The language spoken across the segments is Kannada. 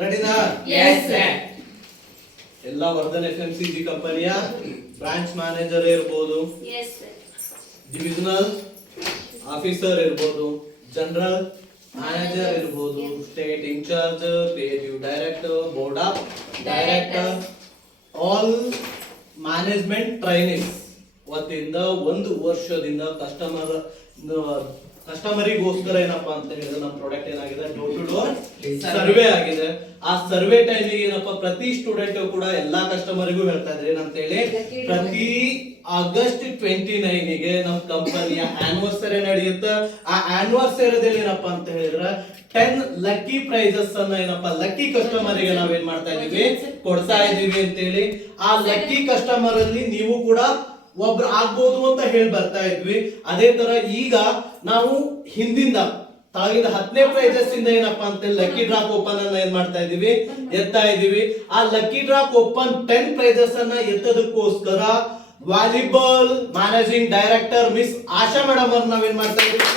ರೆಡಿನಾ? Yes, sir. ಎಲ್ಲ ವರ್ಧನ್ FMCG ಕಂಪನಿಯ ಬ್ರಾಂಚ್ ಮ್ಯಾನೇಜರ್ ಇರಬಹುದು, Yes, sir. ಡಿವಿಷನಲ್ ಆಫೀಸರ್ ಇರಬಹುದು, ಜನರಲ್ ಮ್ಯಾನೇಜರ್ ಇರಬಹುದು, state incharge, creative director, board of director, all management trainings ವತಿಯಿಂದ 1 ವರ್ಷದಿಂದ ಕಸ್ಟಮರಿಗೋಸ್ಕರ ಏನಪ್ಪಾ ಅಂತ ಹೇಳಿದ್ರೆ ನಮ್ಮ ಪ್ರಾಡಕ್ಟ್ ಏನಾಗಿದೆ, ಡೋರ್ ಟು ಡೋರ್ ಸರ್ವೆ ಆಗಿದೆ. ಆ ಸರ್ವೆ ಟೈಮಿಗೆ ಏನಪ್ಪಾ ಪ್ರತಿ ಸ್ಟೂಡೆಂಟ್ ಕೂಡ ಎಲ್ಲಾ ಕಸ್ಟಮರಿಗೂ ಹೇಳ್ತಾ ಇದ್ರೆ ಏನಂತ ಹೇಳಿ, ಪ್ರತಿ ಆಗಸ್ಟ್ 29ಗೆ ನಮ್ಮ ಕಂಪನಿಯ ಆನಿವರ್ಸರಿ ನಡೆಯುತ್ತೆ. ಆ ಆನಿವರ್ಸರಿದಲ್ಲಿ ಏನಪ್ಪಾ ಅಂತ ಹೇಳಿದ್ರೆ 10 ಲಕ್ಕಿ ಪ್ರೈಸಸ್ ಅನ್ನ ಏನಪ್ಪಾ ಲಕ್ಕಿ ಕಸ್ಟಮರಿಗೆ ನಾವೇನ್ ಮಾಡ್ತಾ ಇದೀವಿ, ಕೊಡ್ತಾ ಇದೀವಿ ಅಂತ ಹೇಳಿ. ಆ ಲಕ್ಕಿ ಕಸ್ಟಮರ್ ಅಲ್ಲಿ ನೀವು ಕೂಡ ಒಬ್ರು ಆಗ್ಬೋದು ಅಂತ ಹೇಳಿ ಬರ್ತಾ ಇದ್ವಿ. ಅದೇ ತರ ಈಗ ನಾವು ಹಿಂದಿಂದ ತಾಗಿದ 10ನೇ ಪ್ರೈಸಸ್ ಇಂದ ಏನಪ್ಪಾ ಅಂತ ಲಕ್ಕಿ ಡ್ರಾಪ್ ಓಪನ್ ಅನ್ನ ಏನ್ ಮಾಡ್ತಾ ಇದೀವಿ, ಎತ್ತಾ ಇದೀವಿ. ಆ ಲಕ್ಕಿ ಡ್ರಾಪ್ ಓಪನ್ 10 ಪ್ರೈಸಸ್ ಅನ್ನ ಎತ್ತದಕ್ಕೋಸ್ಕರ ವಾಲಿಬಾಲ್ ಮ್ಯಾನೇಜಿಂಗ್ ಡೈರೆಕ್ಟರ್ ಮಿಸ್ ಆಶಾ ಮೇಡಮ್ ಅವ್ರನ್ನ ನಾವೇನ್ ಮಾಡ್ತಾ ಇದೀವಿ,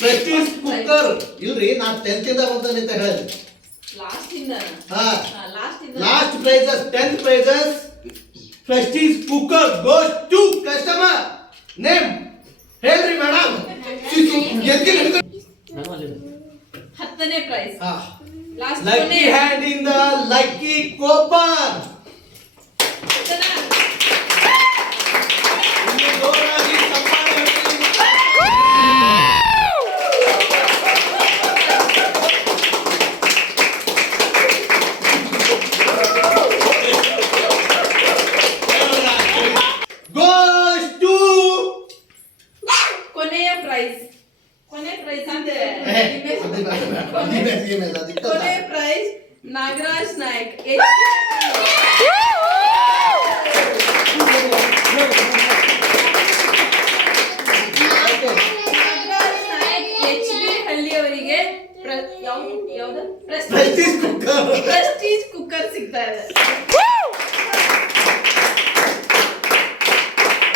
ಪ್ರೆಸ್ಟೀಜ್ ಕುಕ್ಕರ್ ಇಲ್ರಿ, ನಾನು 10th ಇಂದ ಬಂದಾನೆ ಅಂತ ಹೇಳಿದೆ. Last prizes 10th prizes Prestige cooker goes to customer name ಹೇಳ್ರಿ ಮೇಡಮ್. 10ನೇ ಪ್ರೈಸ್ ಲಕ್ಕಿ ಹ್ಯಾಂಡ್ ಇಂದ ಲಕ್ಕಿ ಕೋಪರ್. ಕೊನೆ ಪ್ರೈಸ್ ನಾಗರಾಜ್ ನಾಯಕ್ ಹಳ್ಳಿ ಅವರಿಗೆ ಪ್ರೆಸ್ಟೀಜ್ ಕುಕ್ಕರ್ ಸಿಗ್ತಾ ಇದೆ.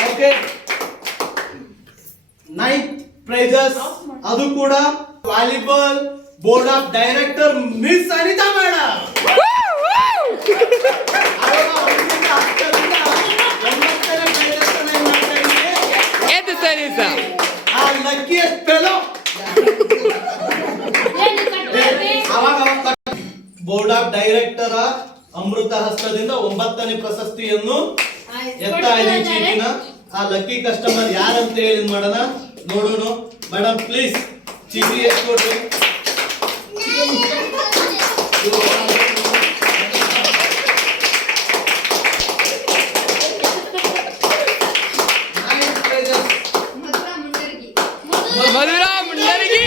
ಓಕೆ, 9th ಪ್ರೈಸಸ್ ಅದು ಕೂಡ volleyball board of director Miss Anita madam. Board of director ಅಮೃತ ಹಸ್ತದಿಂದ 9ನೇ ಪ್ರಶಸ್ತಿಯನ್ನು ಎತ್ತಾ ಇದೀವಿ ಚೀಟಿನ. ಆ ಲಕ್ಕಿ ಕಸ್ಟಮರ್ ಯಾರಂತ ಹೇಳಿ ಮಾಡೋಣ, ನೋಡೋಣ. ಮೇಡಮ್ ಪ್ಲೀಸ್ ಚೀಟಿ ಎತ್ಕೊಡ್ರಿ. ಮಧುರಾ ಮುಂಡರಗಿ.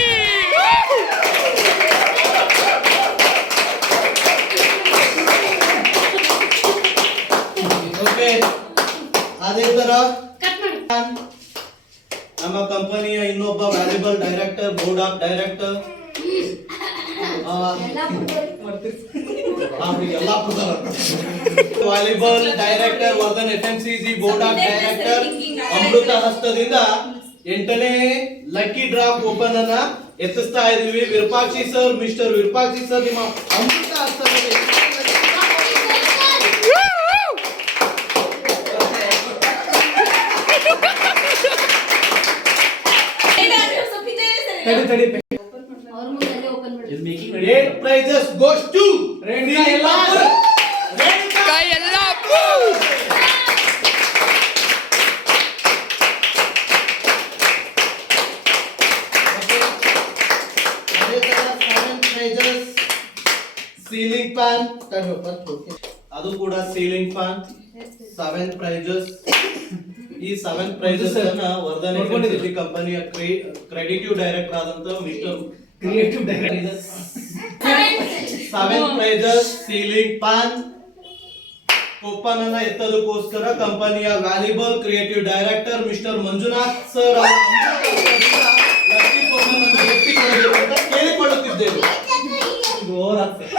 ಓಕೆ, ಅದೇ ತರ ನಮ್ಮ ಕಂಪನಿಯ ಇನ್ನೊಬ್ಬ valuable director, board of director volleyball director Vardhan FMCG board of director ಅಮೃತ ಹಸ್ತದಿಂದ 8ನೇ ಲಕ್ಕಿ ಡ್ರಾಪ್ ಓಪನ್ ಅನ್ನ ಎತ್ತಿಸ್ತಾ ಇದೀವಿ. Virupakshi sir, mister Virupakshi sir, ನಿಮ್ಮ ಅಮೃತ ಹಸ್ತದಲ್ಲಿ ತಡಿ 8 prizes goes to Yellapur. Ceiling fan, ಅದು ಕೂಡ ಸೀಲಿಂಗ್ ಫ್ಯಾನ್ 7 ಪ್ರೈಸಸ್. ಈ 7 ಪ್ರೈಸಸ್ ಅನ್ನ ವರ್ಧನ್ FMCG ಕಂಪನಿಯ ಕ್ರೆಡಿಟಿವ್ ಡೈರೆಕ್ಟರ್ ಆದಂತ mister creative director 7 prizes, ceiling fan, coupon ಅನ್ನ ಎತ್ತೋದಕ್ಕೋಸ್ಕರ ಕಂಪನಿಯ valuable creative director mister Manjunath sir ಅವರ ಲಕ್ಕಿ ಕೂಪನ್ ಅನ್ನ ಎತ್ತಿಕೊಳ್ಳಬೇಕು ಅಂತ ಕೇಳಿಕೊಳ್ಳುತ್ತಿದ್ದೇವೆ. ಜೋರಾಗ್ತದೆ.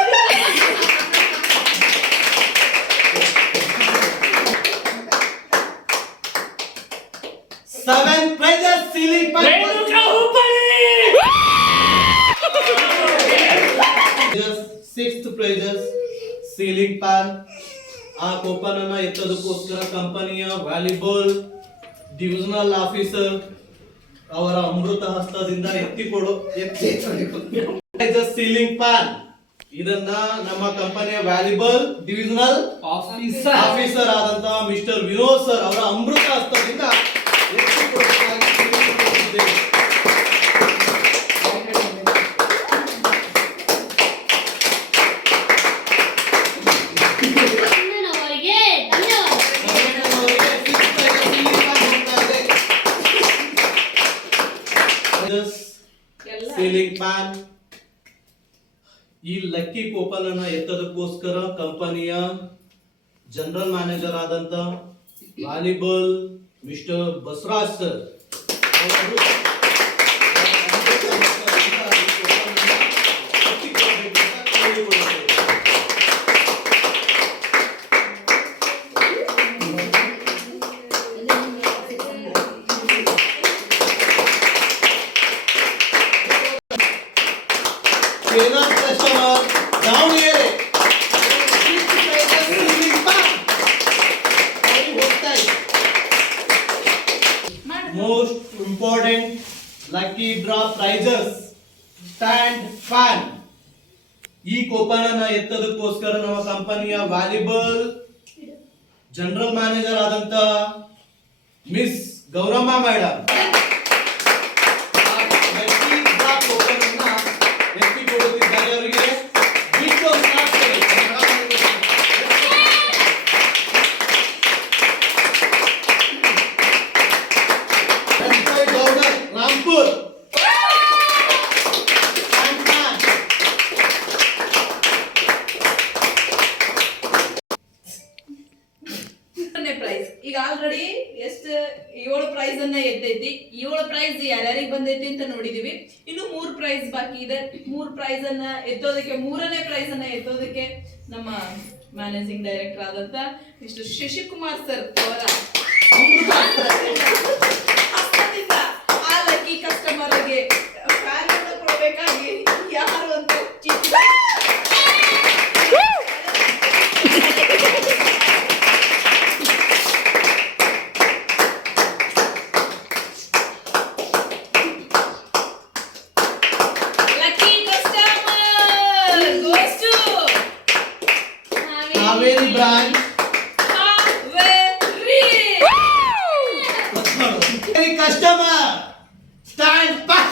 7 prizes ceiling fan. Sixth prizes ceiling fan. ಆ ಕೂಪನ್ ಅನ್ನ ಎತ್ತೋದಕ್ಕೋಸ್ಕರ ಕಂಪನಿಯ ವ್ಯಾಲ್ಯೂಬಲ್ ಡಿವಿಷನಲ್ ಆಫೀಸರ್ ಅವರ ಅಮೃತ ಹಸ್ತದಿಂದ ಸೀಲಿಂಗ್ ಫ್ಯಾನ್ ಇದನ್ನ ನಮ್ಮ ಕಂಪನಿಯ ವ್ಯಾಲ್ಯೂಬಲ್ ಡಿವಿಷನಲ್ ಆಫೀಸರ್ ಆದಂತಹ ಮಿಸ್ಟರ್ ವಿನೋದ್ ಸರ್ ಅವರ ಅಮೃತ ಹಸ್ತದಿಂದ ಎತ್ತಿಕೊಡಬೇಕಾಗಿ ಕೇಳಿಕೊಳ್ಳುತ್ತಿದ್ದೇವೆ. ಸೀಲಿಂಗ್ ಫ್ಯಾನ್ ಈ ಲಕ್ಕಿ ಕೂಪನ್ ಅನ್ನ ಎತ್ತೋದಕ್ಕೋಸ್ಕರ ಕಂಪನಿಯ ಜನರಲ್ ಮ್ಯಾನೇಜರ್ ಆದಂತ ವಾಲಿಬಾಲ್ ಮಿಸ್ಟರ್ ಬಸವರಾಜ್ ಸರ್ ಅವರು customer down here. Most important lucky draw prizes stand fan. ಈ ಕೂಪನ್ ಅನ್ನ ಎತ್ತೋದಕ್ಕೋಸ್ಕರ ನಮ್ಮ ಕಂಪನಿಯ ವ್ಯಾಲ್ಯೂಬಲ್ ಜನರಲ್ ಮ್ಯಾನೇಜರ್ ಆದಂತ ಮಿಸ್ ಗೌರಮ್ಮ ಮೇಡಮ್ ಪ್ರೈಸ್ ಈಗ ಆಲ್ರೆಡಿ ಎಷ್ಟು 7 ಪ್ರೈಸ್ ಅನ್ನ ಎತ್ತೈತಿ. 7 ಪ್ರೈಸ್ ಯಾರ್ಯಾರಿಗೆ ಬಂದೈತಿ ಅಂತ ನೋಡಿದೀವಿ. ಇನ್ನು 3 ಪ್ರೈಸ್ ಬಾಕಿ ಇದೆ. 3 ಪ್ರೈಸ್ ಅನ್ನ ಎತ್ತೋದಕ್ಕೆ 3ನೇ ಪ್ರೈಸ್ ಅನ್ನ ಎತ್ತೋದಕ್ಕೆ ನಮ್ಮ ಮ್ಯಾನೇಜಿಂಗ್ ಡೈರೆಕ್ಟರ್ ಆದಂತ ಮಿಸ್ಟರ್ ಶಶಿಕುಮಾರ್ ಸರ್ ಅವರ ಹಸ್ತದಿಂದ ಆ ಲಕ್ಕಿ ಕಸ್ಟಮರ್ಗೆ ಫ್ಯಾನ್ ಅನ್ನು ಕೊಡಬೇಕಾಗಿ ಯಾರು ಅಂತ ಚಿತ್ರ Haveri branch. Haveri customer stand back.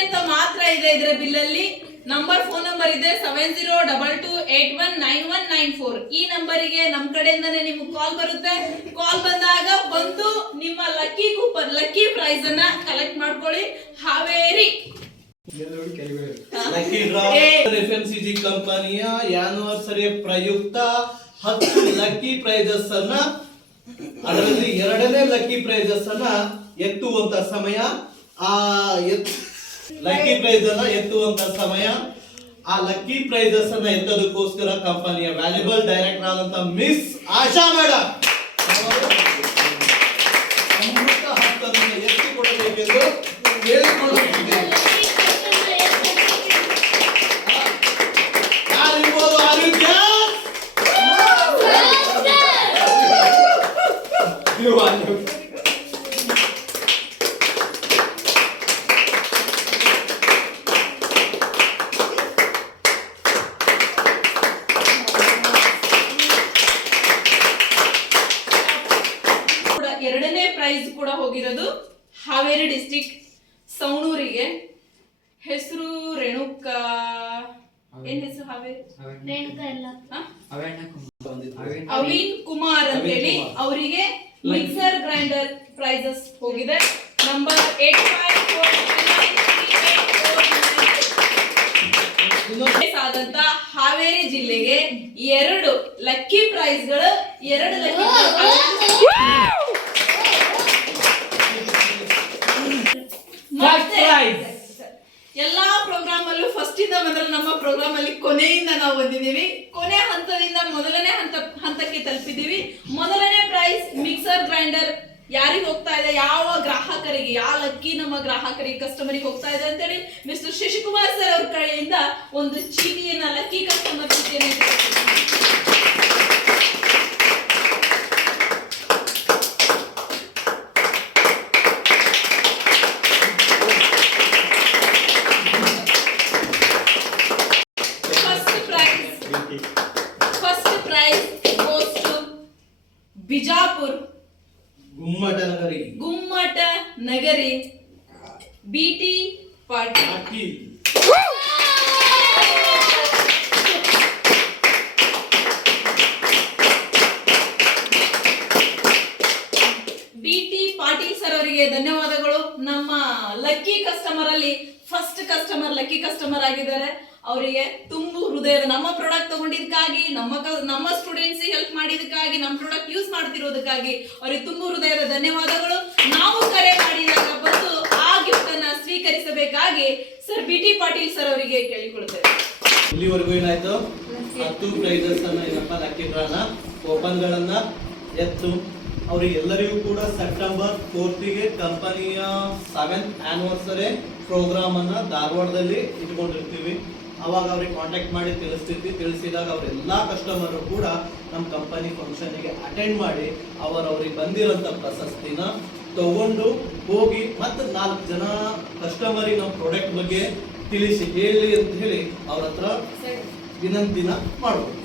ಅಂತ ಮಾತ್ರ ಇದೆ ಇದರ ಬಿಲ್ ಅಲ್ಲಿ. ಫೋನ್ ನಂಬರ್ ಇದೆ 7022819194. ಈ ನಂಬರಿಗೆ ನಮ್ಮ ಕಡೆಯಿಂದನೇ ನಿಮಗೆ ಕಾಲ್ ಬರುತ್ತೆ. ಕಾಲ್ ಬಂದಾಗ ಬಂದು ನಿಮ್ಮ ಲಕ್ಕಿ ಕೂಪನ್ ಲಕ್ಕಿ ಪ್ರೈಸ್ ಅನ್ನ ಕಲೆಕ್ಟ್ ಮಾಡ್ಕೊಳ್ಳಿ. ಹಾವೇರಿ ಲಕ್ಕಿ ಡ್ರಾ FMCG ಕಂಪನಿಯ ಆನಿವರ್ಸರಿ ಪ್ರಯುಕ್ತ 10 ಲಕ್ಕಿ ಪ್ರೈಸಸ್ ಅನ್ನ ಅದರಲ್ಲಿ 2ನೇ ಲಕ್ಕಿ ಪ್ರೈಸಸ್ ಅನ್ನ ಎತ್ತುವಂತ ಸಮಯ ಲಕ್ಕಿ ಪ್ರೈಸ್ ಅನ್ನ ಎತ್ತುವಂತ ಸಮಯ ಆ ಲಕ್ಕಿ ಪ್ರೈಸಸ್ ಅನ್ನ ಎತ್ತೋದಕ್ಕೋಸ್ಕರ ಕಂಪನಿಯ ವ್ಯಾಲ್ಯೂಬಲ್ ಡೈರೆಕ್ಟರ್ ಆದಂತ ಮಿಸ್ ಆಶಾ ಮೇಡಮ್ ಅಮೃತ ಹಸ್ತದಿಂದ ಎತ್ತಿಕೊಡಬೇಕೆಂದು ಕೇಳಿಕೊಳ್ಳುತ್ತಿದ್ದೇನೆ. ಎರಡನೇ ಪ್ರೈಸ್ ಕೂಡ ಹೋಗಿರೋದು ಹಾವೇರಿ ಡಿಸ್ಟ್ರಿಕ್ಟ್ ಸವಣೂರಿಗೆ. ಹೆಸರು ರೇಣುಕಾ. ಏನ್ ಹೆಸರು? ಹಾವೇರಿ ಅವಿನ್ ಕುಮಾರ್ ಅಂತ ಹೇಳಿ ಅವರಿಗೆ ಮಿಕ್ಸರ್ ಗ್ರೈಂಡರ್ ಪ್ರೈಸಸ್ ಹೋಗಿದೆ. ನಂಬರ್ 85493849 ಆದಂತ ಆಗಿರುವಂತ ಹಾವೇರಿ ಜಿಲ್ಲೆಗೆ 2 ಲಕ್ಕಿ ಪ್ರೈಸ್ಗಳು 2 ಲಕ್ಕಿ ಎಲ್ಲಾ ಪ್ರೋಗ್ರಾಮ್ ಅಲ್ಲೂ ಫಸ್ಟ್ ಇಂದ ಮೊದಲು ನಮ್ಮ ಪ್ರೋಗ್ರಾಮ್ ಅಲ್ಲಿ ಕೊನೆಯಿಂದ ನಾವು ಬಂದಿದ್ದೀವಿ. ಕೊನೆ ಹಂತದಿಂದ ಮೊದಲನೇ ಹಂತಕ್ಕೆ ತಲುಪಿದ್ದೀವಿ. ಮೊದಲನೇ ಪ್ರೈಸ್ ಮಿಕ್ಸರ್ ಗ್ರೈಂಡರ್ ಯಾರಿಗೆ ಹೋಗ್ತಾ ಇದೆ, ಯಾವ ಗ್ರಾಹಕರಿಗೆ, ಯಾವ ಲಕ್ಕಿ ನಮ್ಮ ಗ್ರಾಹಕರಿಗೆ ಕಸ್ಟಮರಿಗೆ ಹೋಗ್ತಾ ಇದೆ ಅಂತೇಳಿ ಮಿಸ್ಟರ್ ಶಶಿಕುಮಾರ್ ಸರ್ ಅವ್ರ ಕಡೆಯಿಂದ ಒಂದು ಚೀಟಿಯನ್ನ ಲಕ್ಕಿ ಕಸ್ಟಮರ್ ಚೀಟಿಯನ್ನು first prize goes to Bijapur ಗುಮ್ಮಟ ನಗರಿ BT Patil. BT Patil sir ಅವರಿಗೆ ಧನ್ಯವಾದಗಳು. ನಮ್ಮ ಲಕ್ಕಿ ಕಸ್ಟಮರ್ ಅಲ್ಲಿ ಫಸ್ಟ್ ಕಸ್ಟಮರ್ ಲಕ್ಕಿ ಕಸ್ಟಮರ್ ಆಗಿದ್ದಾರೆ. ಅವರಿಗೆ ತುಂಬು ಹೃದಯದ ನಮ್ಮ ಪ್ರಾಡಕ್ಟ್ ತಗೊಂಡಿದ್ದಕ್ಕಾಗಿ, ನಮ್ಮ ಸ್ಟೂಡೆಂಟ್ಸ್ ಹೆಲ್ಪ್ ಮಾಡಿದಕ್ಕಾಗಿ, ನಮ್ಮ ಪ್ರಾಡಕ್ಟ್ ಯೂಸ್ ಮಾಡ್ತಿರೋದಕ್ಕಾಗಿ ಅವರಿಗೆ ತುಂಬು ಹೃದಯದ ಧನ್ಯವಾದಗಳು. ನಾವು ಕರೆ ಮಾಡಿದಾಗ ಬಂದು ಆ ಗಿಫ್ಟ್ ಅನ್ನ ಸ್ವೀಕರಿಸಬೇಕಾಗಿ ಸರ್ ಬಿಟಿ ಪಾಟೀಲ್ ಸರ್ ಅವರಿಗೆ ಕೇಳಿಕೊಳ್ಳುತ್ತೇವೆ. ಇಲ್ಲಿವರೆಗೂ ಏನಾಯ್ತು, 10 ಪ್ರೈಸಸ್ ಅನ್ನ ಏನಪ್ಪ ಲಕ್ಕಿ ಡ್ರಾನ ಕೂಪನ್ ಗಳನ್ನ ಎತ್ತು ಅವರಿಗೆಲ್ಲರಿಗೂ ಕೂಡ ಸೆಪ್ಟೆಂಬರ್ 4ಗೆ ಕಂಪನಿಯ 7th ಆನಿವರ್ಸರಿ ಪ್ರೋಗ್ರಾಮ್ ಅನ್ನ ಧಾರವಾಡದಲ್ಲಿ ಇಟ್ಕೊಂಡಿರ್ತೀವಿ. ಅವಾಗ ಅವ್ರಿಗೆ ಕಾಂಟ್ಯಾಕ್ಟ್ ಮಾಡಿ ತಿಳಿಸಿದಾಗ ಅವರೆಲ್ಲಾ ಕಸ್ಟಮರ್ ಕೂಡ ನಮ್ಮ ಕಂಪನಿ ಫಂಕ್ಷನ್ಗೆ ಅಟೆಂಡ್ ಮಾಡಿ ಅವ್ರಿಗೆ ಬಂದಿರೋಂಥ ಪ್ರಶಸ್ತಿನ ತಗೊಂಡು ಹೋಗಿ ಮತ್ತೆ 4 ಜನ ಕಸ್ಟಮರಿಗೆ ನಮ್ಮ ಪ್ರಾಡಕ್ಟ್ ಬಗ್ಗೆ ತಿಳಿಸಿ ಹೇಳಿ ಅಂತ ಹೇಳಿ ಅವ್ರ ಹತ್ರ ವಿನಂತಿನ ಮಾಡ್ಬೋದು.